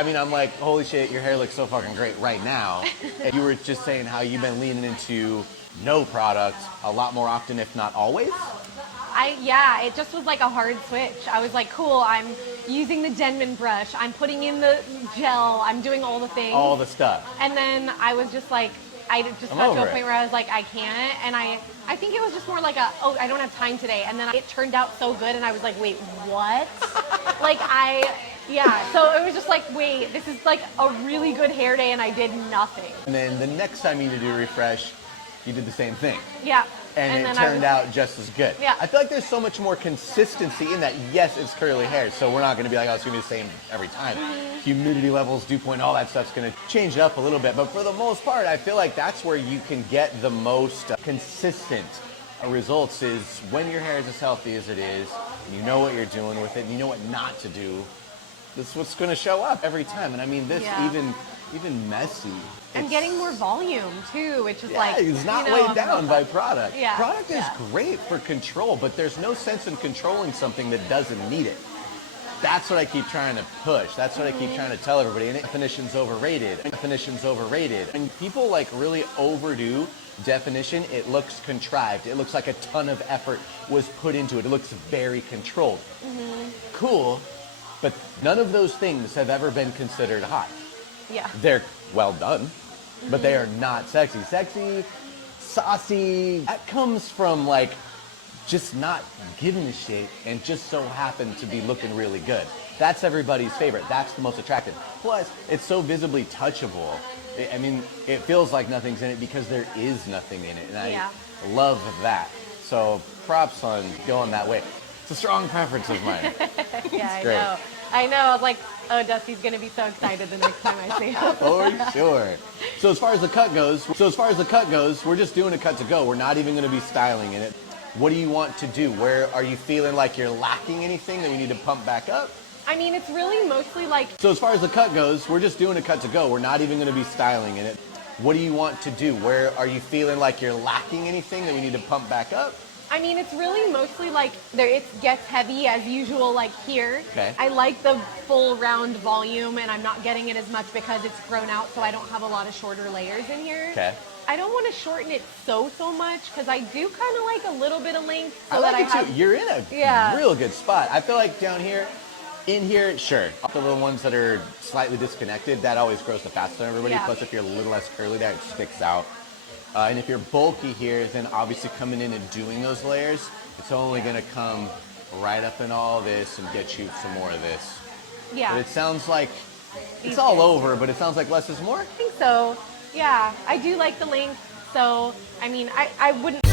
I mean, I'm like, holy shit, your hair looks so fucking great right now. And you were just saying how you've been leaning into no product a lot more often, if not always. Yeah, it just was like a hard switch. I was like, cool, I'm using the Denman brush, I'm putting in the gel, I'm doing all the things. All the stuff. And then I was just like, I just got to a point where I was like, I can't. And I think it was just more like oh, I don't have time today. And then it turned out so good. And I was like, wait, what? Yeah. So it was just like, wait, this is like a really good hair day and I did nothing. And then the next time you need to do a refresh, you did the same thing. Yeah. And it turned out just as good. Yeah. I feel like there's so much more consistency in that. Yes, it's curly hair, so we're not going to be like, oh, it's going to be the same every time. Humidity levels, dew point, all that stuff's going to change it up a little bit. But for the most part, I feel like that's where you can get the most consistent results is when your hair is as healthy as it is, and you know what you're doing with it, and you know what not to do. This is what's going to show up every time. And I mean, this even messy. And getting more volume too, which is like, it's not weighed down by product. Yeah. Product is great for control, but there's no sense in controlling something that doesn't need it. That's what I keep trying to push. That's what I keep trying to tell everybody. And definition's overrated. Definition's overrated. And people like really overdo definition. It looks contrived. It looks like a ton of effort was put into it. It looks very controlled. Cool, but none of those things have ever been considered hot. Yeah. They're well done, but they are not sexy. Sexy, saucy, that comes from like just not giving a shit and just so happen to be looking really good. That's everybody's favorite. That's the most attractive. Plus, it's so visibly touchable. I mean, it feels like nothing's in it because there is nothing in it. And I love that. So props on going that way. It's a strong preference of mine. Yeah, I know. I was like, oh, Dusty's going to be so excited the next time I see him. For sure. So as far as the cut goes, we're just doing a cut to go. We're not even going to be styling in it. What do you want to do? Where are you feeling like you're lacking anything that we need to pump back up? I mean, it's really mostly like... So as far as the cut goes, we're just doing a cut to go. We're not even going to be styling in it. What do you want to do? Where are you feeling like you're lacking anything that we need to pump back up? I mean, it's really mostly like, it gets heavy as usual, like here. Okay. I like the full round volume, and I'm not getting it as much because it's grown out, so I don't have a lot of shorter layers in here. Okay. I don't want to shorten it so much, because I do kind of like a little bit of length. So I like it too. You're in a real good spot. I feel like down here, in here, sure. The little ones that are slightly disconnected, that always grows the fastest on everybody. Yeah. Plus, if you're a little less curly there, it sticks out. And if you're bulky here, then obviously coming in and doing those layers, it's only going to come right up in all this and get you some more of this. Yeah. But it sounds like it's all over, but it sounds like less is more? I think so. Yeah. I do like the length. So, I mean, I wouldn't...